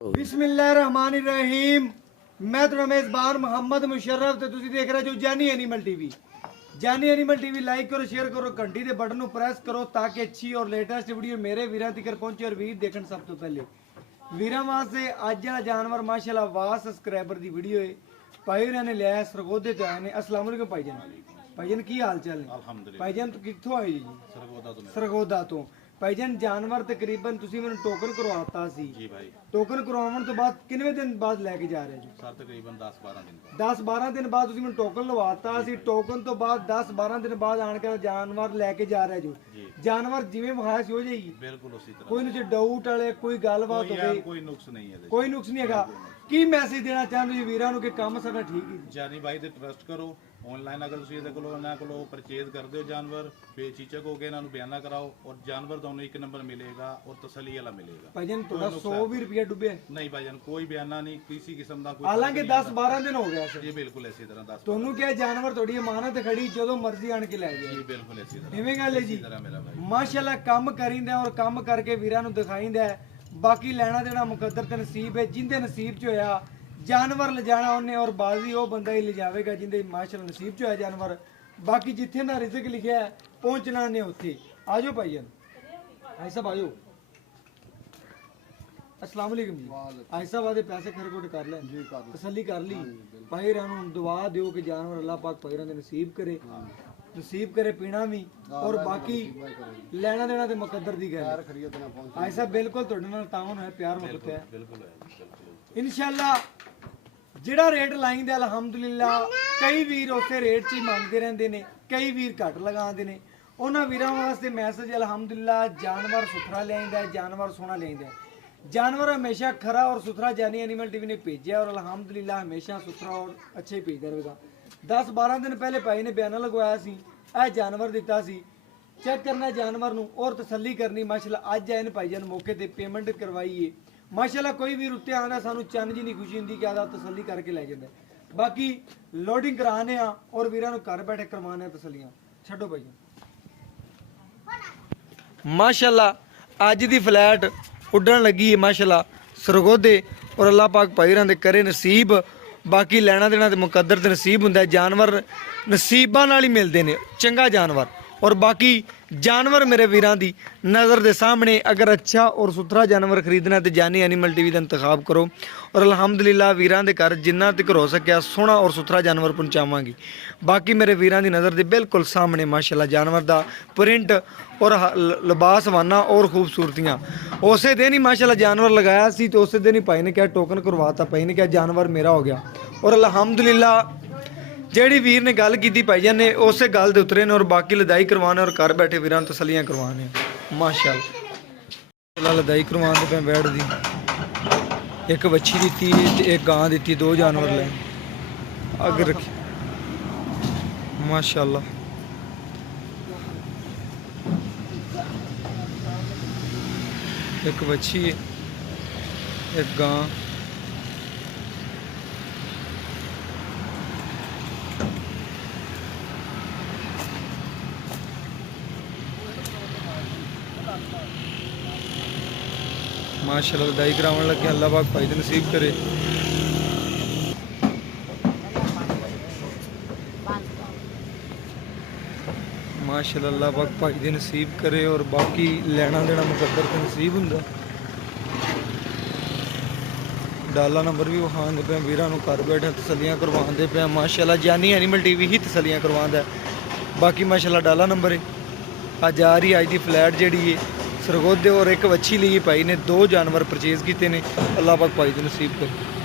बिस्मिल्लाहिर्रहमानिर्रहीम। मैं तो मेज़बान मोहम्मद मुशर्रफ ते तुसी देख रहे जो जानी एनिमल टीवी। जानी एनिमल टीवी लाइक करो, शेयर करो, घंटी के बटन प्रेस करो ताकि अच्छी और लेटेस्ट वीडियो मेरे वीरां तक पहुंचे और वीर देखण सब तो पहले। वीरां वास्ते अज वाला जानवर माशाल्लाह वाह सब्सक्राइबर की वीडियो है। भाई होरां ने लिया सरगोदे ते आए ने। अस्सलाम वालेकुम भाईजान। भाईजान की हाल चाल है? अल्हम्दुलिल्लाह। भाईजान तो कित्थों आए जी? सरगोदा तो। भाईजान जानवर तकरीबन तुसी मैंने टोकन करवाता सी जी भाई। टोकन करवावन तो बाद कितने दिन बाद लेके जा रहे जी? सर तकरीबन 10-12 दिन 10-12 दिन बाद तुसी मैंने टोकन लवाता सी। टोकन तो बाद 10-12 दिन बाद आन के जानवर लेके जा रहे जो जानवर जिवें विखाया सी हो जाएगी बिल्कुल उसी तरह। कोई नीचे डाउट वाले कोई गलबात हो गई कोई नुक्स नहीं है। कोई नुक्स नहीं हैगा। की मैसेज देना चाहते जी वीरां नूं कि काम साडा ठीक है? जानी भाई ते ट्रस्ट करो। ऑनलाइन अगर ਤੁਸੀਂ ਇਹਦੇ ਕੋਲੋਂ ਇਹਨਾਂ ਕੋਲੋਂ ਪਰਚੇਜ਼ ਕਰਦੇ ਹੋ ਜਾਨਵਰ ਬੇਚੀਚਕ ਹੋ ਕੇ ਇਹਨਾਂ ਨੂੰ ਬਿਆਨਾ ਕਰਾਓ ਔਰ ਜਾਨਵਰ ਤੁਹਾਨੂੰ ਇੱਕ ਨੰਬਰ ਮਿਲੇਗਾ ਔਰ ਤਸੱਲੀ ਵਾਲਾ ਮਿਲੇਗਾ। ਭਾਈਜਾਨ ਤੁਹਾਡਾ 100 ਵੀ ਰੁਪਏ ਡੁੱਬੇ ਨਹੀਂ ਭਾਈਜਾਨ ਕੋਈ ਬਿਆਨਾ ਨਹੀਂ ਕਿਸੇ ਕਿਸਮ ਦਾ ਕੋਈ। ਹਾਲਾਂਕਿ 10-12 ਦਿਨ ਹੋ ਗਿਆ ਸੀ ਜੀ ਬਿਲਕੁਲ ਇਸੇ ਤਰ੍ਹਾਂ 10 ਤੁਹਾਨੂੰ ਕਿਹਾ ਜਾਨਵਰ ਤੁਹਾਡੀ ਅਮਾਨਤ ਖੜੀ ਜਦੋਂ ਮਰਜ਼ੀ ਆਣ ਕੇ ਲੈ ਜਾਓ ਜੀ ਬਿਲਕੁਲ ਇਸੇ ਤਰ੍ਹਾਂ। ਇਵੇਂ ਗੱਲ ਹੈ ਜੀ। ਤਰ੍ਹਾਂ ਮੇਰਾ ਭਾਈ ਮਾਸ਼ਾਅੱਲਾ ਕੰਮ ਕਰਿੰਦਾ ਔਰ ਕੰਮ ਕਰਕੇ ਵੀਰਾਂ ਨੂੰ ਦਿਖਾਇੰਦਾ। ਬਾਕੀ ਲੈਣਾ ਦੇਣਾ ਮੁਕੱਦਰ ਤੇ ਨਸੀਬ ਹੈ। ਜਿੰਦੇ ਨਸੀਬ ਚ ਹੋਇਆ जानवर ले जाना उन्हें और बाजी वो बंदा ही ले जाएगा जिंदे माशाल्लाह नसीब च है जानवर। बाकी जिथे ना रिज़्क लिखा है पहुंचना ने उत्थे। आ जाओ भाईजान भाई साहब आ जाओ। अस्सलाम वालेकुम जी। भाई साहब आदे पैसे खरकोट कर ले तसल्ली कर ली भाई रानू दुआ दियो कि जानवर अल्लाह पाक भाई दे नसीब करे पीना भी और बाकी लेना देना ते मुकद्दर दी गल है। भाई साहब बिल्कुल तुहाडे नाल तावन है प्यार मुहब्बत है ਬਿਲकुल इंशाअल्लाह। ਜਿਹੜਾ ਰੇਟ ਲਾਈਂਦਾ ਅਲਹਮਦੁਲਿਲਾ ਕਈ ਵੀਰ ਉਸੇ ਰੇਟ 'ਚ ਹੀ ਮੰਗਦੇ ਰਹਿੰਦੇ ਨੇ, ਕਈ ਵੀਰ ਘੱਟ ਲਗਾਉਂਦੇ ਨੇ। ਉਹਨਾਂ ਵੀਰਾਂ ਵਾਸਤੇ ਮੈਸੇਜ ਅਲਹਮਦੁਲਿਲਾ ਜਾਨਵਰ ਸੁਥਰਾ ਲਿਆਂਦਾ, ਜਾਨਵਰ ਸੋਹਣਾ ਲਿਆਂਦਾ। जानवर हमेशा खरा और सुथरा जानी एनिमल टीवी ने भेजा और अल्हम्दुलिल्लाह हमेशा सुथरा और अच्छा ही भेजता रहेगा। 10-12 दिन पहले भाई ने बयाना लगवाया सी यह जानवर दिता सी चेक करना जानवर नूं और तसल्ली करनी। माशाल्लाह अज आए ने भाईजान मौके ते पेमेंट करवाई है। माशाल्लाह कोई भी उत्ते आंदा सानू चंद जी नहीं खुशी हुंदी कि आदा तसल्ली करके लै जांदा। बाकी लोडिंग कराने आ और वीरां नूं घर बैठे करवाने तसल्लियां छड्डो भाईजान। माशाल्लाह अज दी फ्लैट उड़न लगी है माशाल्लाह सरगोदे और अल्लाह पाक भाईरां दे करे नसीब। बाकी लेना देना तो मुकद्दर ते नसीब हुंदा है। जानवर नसीबां नाल ही मिलदे ने चंगा जानवर। और बाकी जानवर मेरे वीरां दी नज़र दे सामने अगर अच्छा और सुथरा जानवर खरीदना तो जानी एनिमल टीवी का इंतखाब करो और अल्हम्दुलिल्लाह वीरां दे घर जिन्ना तक हो सकिया सोहना और सुथरा जानवर पहुँचावांगी। बाकी मेरे वीरां दी नज़र दे बिल्कुल सामने माशाल्लाह जानवर दा प्रिंट और लिबास वाना और खूबसूरतियाँ उस दिन ही माशाल्लाह जानवर लगाया सी तो उस दिन ही भाई ने क्या टोकन करवाता। भाई ने क्या जानवर मेरा हो गया और अल्हम्दुलिल्लाह ਜਿਹੜੀ ਵੀਰ ਨੇ ਗੱਲ ਕੀਤੀ ਭਾਈਜਾਨ ਨੇ ਉਸੇ ਗੱਲ ਦੇ ਉਤਰੇ ਨੇ और बाकी लदाई करवाने और घर बैठे वीरां तसल्लियां करवाने माशाल्लाह। लदाई करवाने पे बैठ दी एक बच्ची दी एक गां दी दो जानवर ले अग रखी माशाल्लाह। एक बच्ची एक गां माशाल्लाह लदाई करावन लगे। अल्लाह पाक भाई नसीब करे। माशाल्लाह अल्लाह पाक भाई नसीब करे और बाकी लेना देना मुकद्दर ते नसीब हुंदा। डाला नंबर भी विखांदे पे वीरां नूं घर बैठे तसल्लियां करवांदे पे माशाल्लाह। जानी एनिमल टीवी ही तसल्लियां करवांदा है। बाकी माशाल्लाह डाला नंबर है। अज आ रही अज दी फ्लैट जिहड़ी है सरगोदे और एक वच्छी ली भाई ने 2 जानवर परचेज किए ने। अल्लाह पाक भाई नसीब करे।